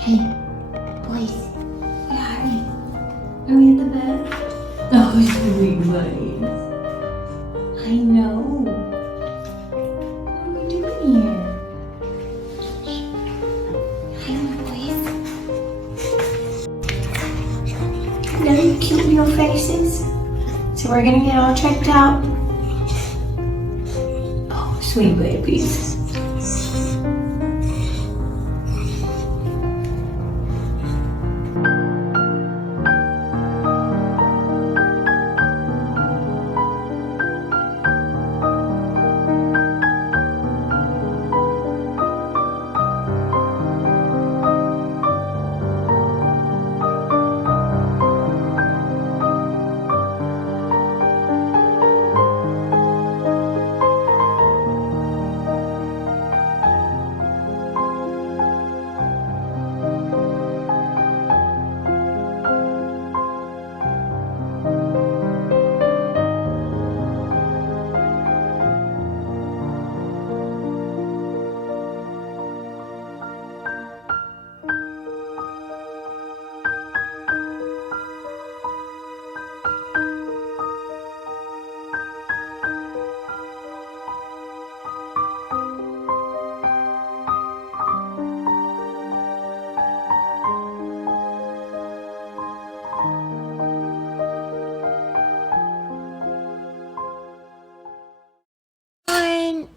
Hey, boys, where are we? Are we at the bed? Oh, sweet buddies. I know. What are we doing here? Hi, boys. Very cute little faces. So we're gonna get all checked out. Oh, sweet babies.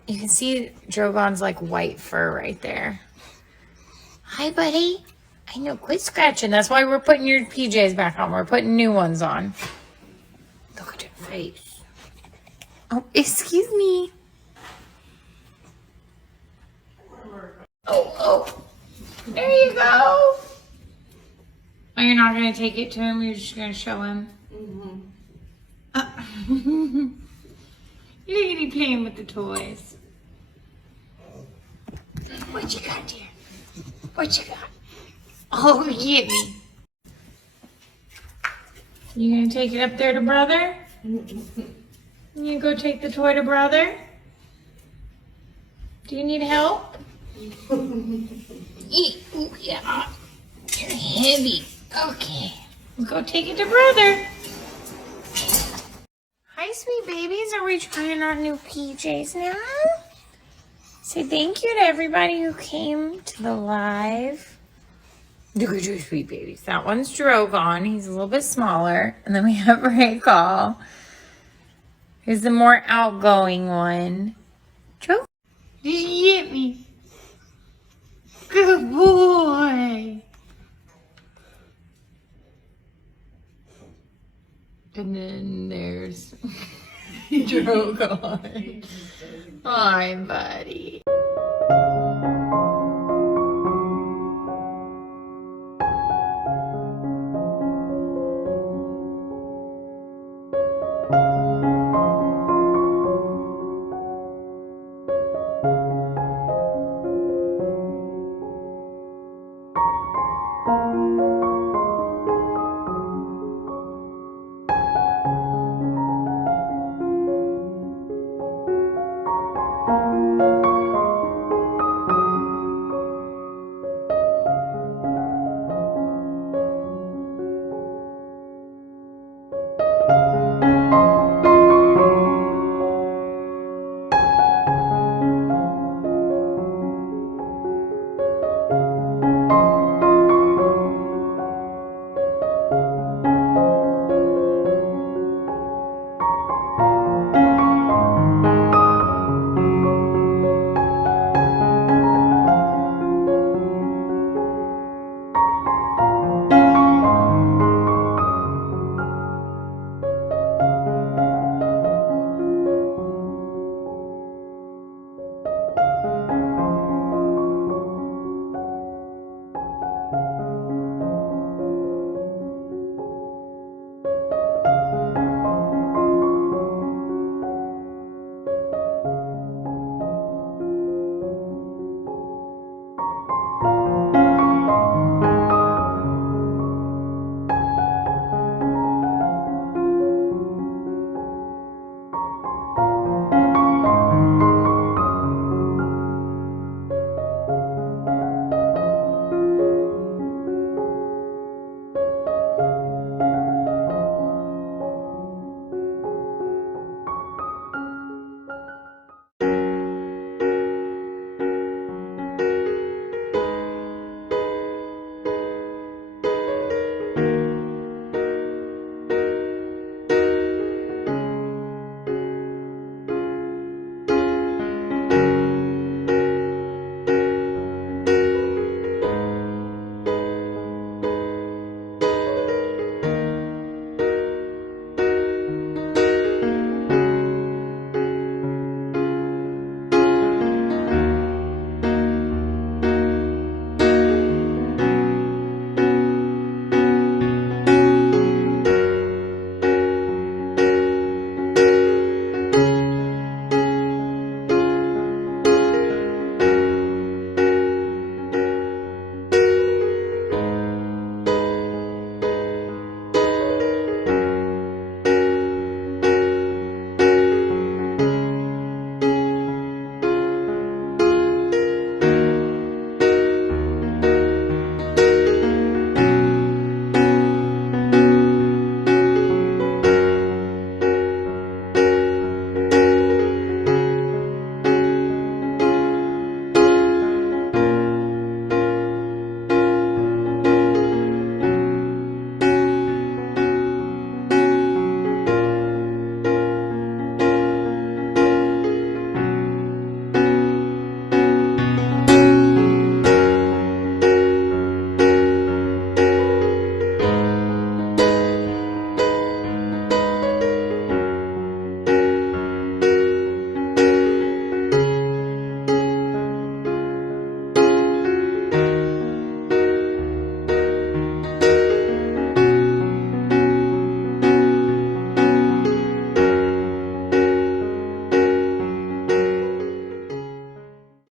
You can see Drogon's like white fur right there. Hi, buddy. I know, quit scratching. That's why we're putting your PJs back on. We're putting new ones on. Look at your face. Oh, excuse me. Oh. There you go. Oh, you're not going to take it to him? You're just going to show him? Mm-hmm. Look at you playing with the toys. What you got, dear? What you got? Oh, get me. You gonna take it up there to brother? You go take the toy to brother? Do you need help? Ooh, yeah. You're heavy. Okay. We'll go take it to brother. Hi, sweet babies. Are we trying on new PJs now? Say thank you to everybody who came to the live. Look at your sweet babies. That one's Drogon. He's a little bit smaller. And then we have Rhaegal. Here's the more outgoing one. Drogon. Did you get me? Good boy. And then there's Drogon. Hi, buddy.